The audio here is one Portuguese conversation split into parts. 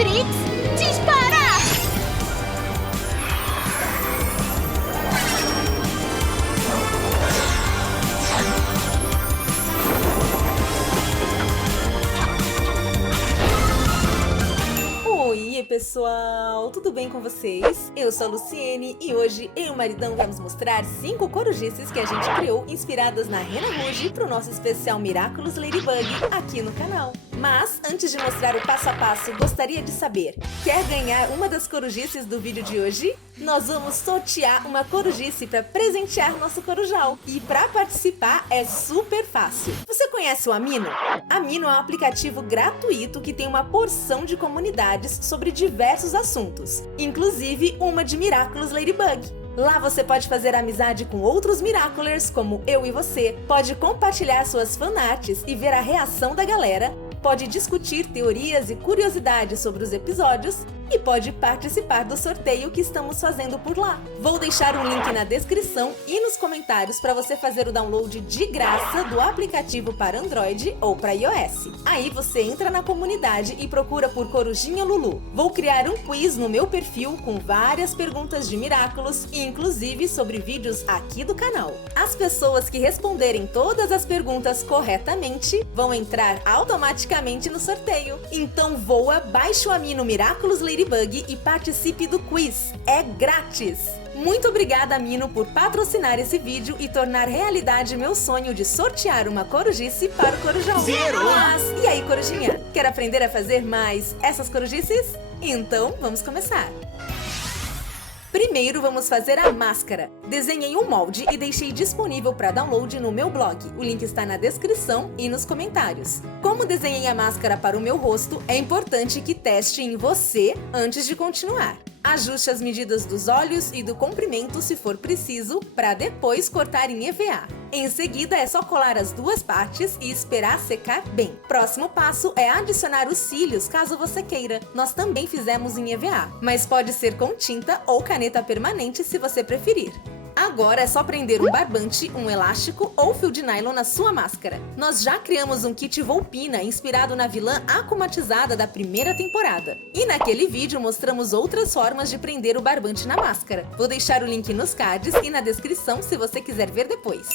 Trix, dispara! Oi, pessoal! Tudo bem com vocês? Eu sou a Luciene e hoje eu e o maridão vamos mostrar 5 corujices que a gente criou inspiradas na Rena Rouge pro nosso especial Miraculous Ladybug aqui no canal. Mas, antes de mostrar o passo a passo, gostaria de saber, quer ganhar uma das corujices do vídeo de hoje? Nós vamos sortear uma corujice para presentear nosso corujal. E para participar é super fácil. Você conhece o Amino? Amino é um aplicativo gratuito que tem uma porção de comunidades sobre diversos assuntos, inclusive uma de Miraculous Ladybug. Lá você pode fazer amizade com outros Miraculers, como eu e você, pode compartilhar suas fanarts e ver a reação da galera, pode discutir teorias e curiosidades sobre os episódios e pode participar do sorteio que estamos fazendo por lá. Vou deixar um link na descrição e nos comentários para você fazer o download de graça do aplicativo para Android ou para iOS. Aí você entra na comunidade e procura por Corujinha Lulu. Vou criar um quiz no meu perfil com várias perguntas de Miraculous e inclusive sobre vídeos aqui do canal. As pessoas que responderem todas as perguntas corretamente vão entrar automaticamente no sorteio. Então voa, baixe o Amino Miraculous Ladybug e participe do quiz. É grátis! Muito obrigada, Amino, por patrocinar esse vídeo e tornar realidade meu sonho de sortear uma corujice para o corujão. Mas, e aí, corujinha? Quer aprender a fazer mais essas corujices? Então, vamos começar! Primeiro vamos fazer a máscara. Desenhei um molde e deixei disponível para download no meu blog. O link está na descrição e nos comentários. Como desenhei a máscara para o meu rosto, é importante que teste em você antes de continuar. Ajuste as medidas dos olhos e do comprimento se for preciso, para depois cortar em EVA. Em seguida é só colar as duas partes e esperar secar bem. Próximo passo é adicionar os cílios caso você queira. Nós também fizemos em EVA, mas pode ser com tinta ou caneta permanente se você preferir. Agora é só prender um barbante, um elástico ou fio de nylon na sua máscara. Nós já criamos um kit Volpina inspirado na vilã akumatizada da primeira temporada. E naquele vídeo mostramos outras formas de prender o barbante na máscara. Vou deixar o link nos cards e na descrição se você quiser ver depois.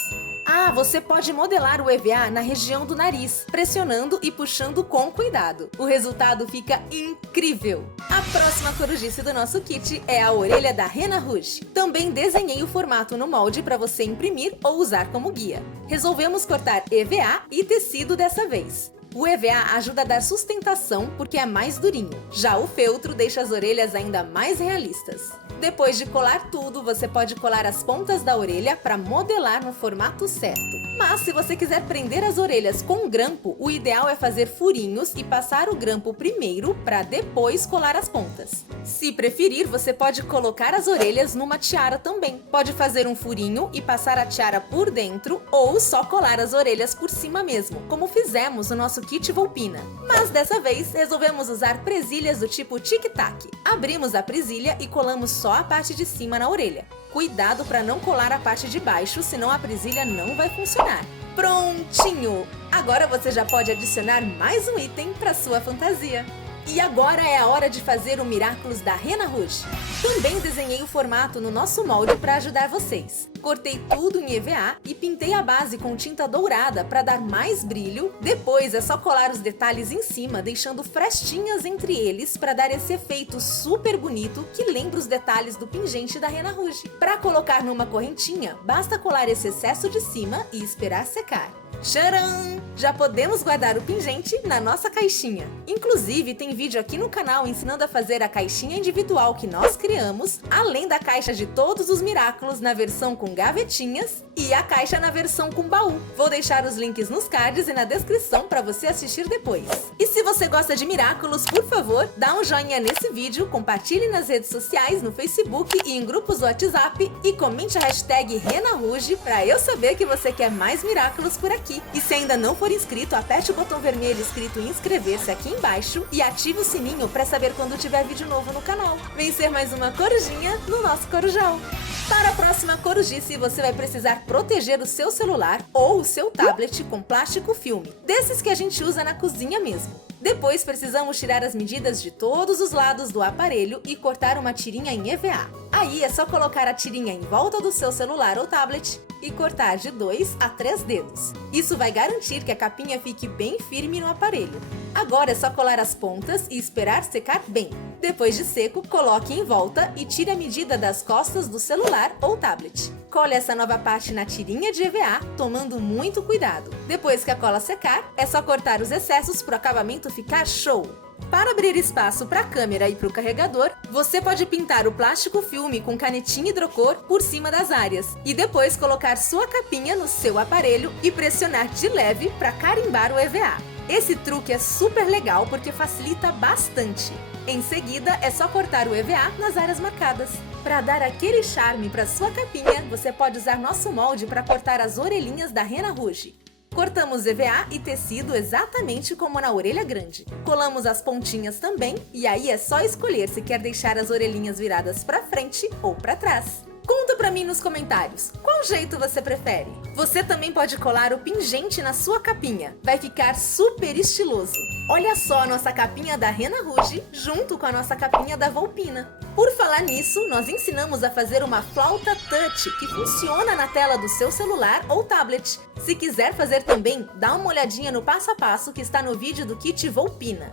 Ah, você pode modelar o EVA na região do nariz, pressionando e puxando com cuidado. O resultado fica incrível! A próxima corujice do nosso kit é a orelha da Rena Rouge. Também desenhei o formato no molde para você imprimir ou usar como guia. Resolvemos cortar EVA e tecido dessa vez. O EVA ajuda a dar sustentação porque é mais durinho. Já o feltro deixa as orelhas ainda mais realistas. Depois de colar tudo, você pode colar as pontas da orelha para modelar no formato certo. Mas se você quiser prender as orelhas com grampo, o ideal é fazer furinhos e passar o grampo primeiro para depois colar as pontas. Se preferir, você pode colocar as orelhas numa tiara também. Pode fazer um furinho e passar a tiara por dentro ou só colar as orelhas por cima mesmo, como fizemos no nosso kit Volpina. Mas dessa vez resolvemos usar presilhas do tipo tic-tac. Abrimos a presilha e colamos só a parte de cima na orelha. Cuidado para não colar a parte de baixo, senão a presilha não vai funcionar. Prontinho! Agora você já pode adicionar mais um item para sua fantasia. E agora é a hora de fazer o Miraculous da Rena Rouge. Também desenhei o formato no nosso molde para ajudar vocês. Cortei tudo em EVA e pintei a base com tinta dourada para dar mais brilho. Depois é só colar os detalhes em cima, deixando frestinhas entre eles para dar esse efeito super bonito que lembra os detalhes do pingente da Rena Rouge. Para colocar numa correntinha, basta colar esse excesso de cima e esperar secar. Tcharam! Já podemos guardar o pingente na nossa caixinha. Inclusive, tem vídeo aqui no canal ensinando a fazer a caixinha individual que nós criamos, além da caixa de todos os Miraculous na versão com gavetinhas e a caixa na versão com baú. Vou deixar os links nos cards e na descrição para você assistir depois. E se você gosta de Miraculous, por favor, dá um joinha nesse vídeo, compartilhe nas redes sociais, no Facebook e em grupos do WhatsApp e comente a hashtag Rena Rouge para eu saber que você quer mais Miraculous por aqui. aqui. E se ainda não for inscrito, aperte o botão vermelho escrito inscrever-se aqui embaixo e ative o sininho para saber quando tiver vídeo novo no canal. Vem ser mais uma corujinha no nosso Corujão. Para a próxima corujice, você vai precisar proteger o seu celular ou o seu tablet com plástico filme, desses que a gente usa na cozinha mesmo. Depois precisamos tirar as medidas de todos os lados do aparelho e cortar uma tirinha em EVA. Aí é só colocar a tirinha em volta do seu celular ou tablet e cortar de 2 a 3 dedos. Isso vai garantir que a capinha fique bem firme no aparelho. Agora é só colar as pontas e esperar secar bem. Depois de seco, coloque em volta e tire a medida das costas do celular ou tablet. Cole essa nova parte na tirinha de EVA, tomando muito cuidado. Depois que a cola secar, é só cortar os excessos para o acabamento ficar show. Para abrir espaço para a câmera e para o carregador, você pode pintar o plástico filme com canetinha hidrocor por cima das áreas e depois colocar sua capinha no seu aparelho e pressionar de leve para carimbar o EVA. Esse truque é super legal porque facilita bastante. Em seguida, é só cortar o EVA nas áreas marcadas. Para dar aquele charme para sua capinha, você pode usar nosso molde para cortar as orelhinhas da Rena Rouge. Cortamos EVA e tecido exatamente como na orelha grande. Colamos as pontinhas também e aí é só escolher se quer deixar as orelhinhas viradas para frente ou para trás. Conta pra mim nos comentários, qual jeito você prefere? Você também pode colar o pingente na sua capinha, vai ficar super estiloso. Olha só a nossa capinha da Rena Rouge junto com a nossa capinha da Volpina. Por falar nisso, nós ensinamos a fazer uma flauta touch que funciona na tela do seu celular ou tablet. Se quiser fazer também, dá uma olhadinha no passo a passo que está no vídeo do kit Volpina.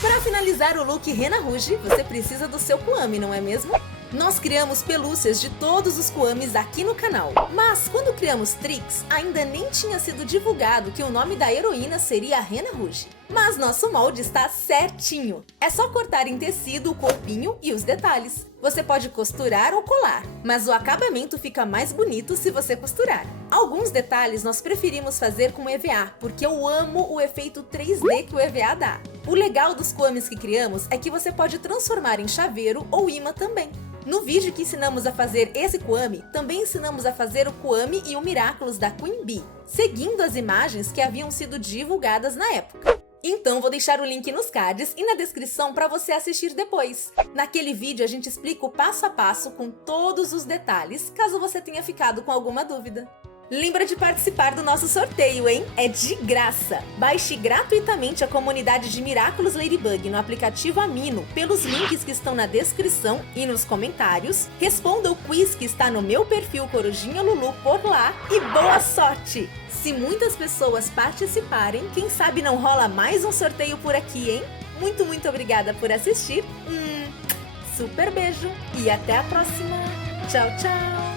Para finalizar o look Rena Rouge, você precisa do seu Kwami, não é mesmo? Nós criamos pelúcias de todos os Kwamis aqui no canal, mas quando criamos Trix, ainda nem tinha sido divulgado que o nome da heroína seria a Rena Rouge. Mas nosso molde está certinho, é só cortar em tecido o corpinho e os detalhes. Você pode costurar ou colar, mas o acabamento fica mais bonito se você costurar. Alguns detalhes nós preferimos fazer com EVA, porque eu amo o efeito 3D que o EVA dá. O legal dos Kwamis que criamos é que você pode transformar em chaveiro ou imã também. No vídeo que ensinamos a fazer esse Kwami, também ensinamos a fazer o Kwami e o Miraculous da Queen Bee, seguindo as imagens que haviam sido divulgadas na época. Então vou deixar o link nos cards e na descrição para você assistir depois. Naquele vídeo a gente explica o passo a passo com todos os detalhes, caso você tenha ficado com alguma dúvida. Lembra de participar do nosso sorteio, hein? É de graça! Baixe gratuitamente a comunidade de Miraculous Ladybug no aplicativo Amino pelos links que estão na descrição e nos comentários. Responda o quiz que está no meu perfil Corujinha Lulu por lá e boa sorte! Se muitas pessoas participarem, quem sabe não rola mais um sorteio por aqui, hein? Muito obrigada por assistir. Super beijo e até a próxima! Tchau, tchau!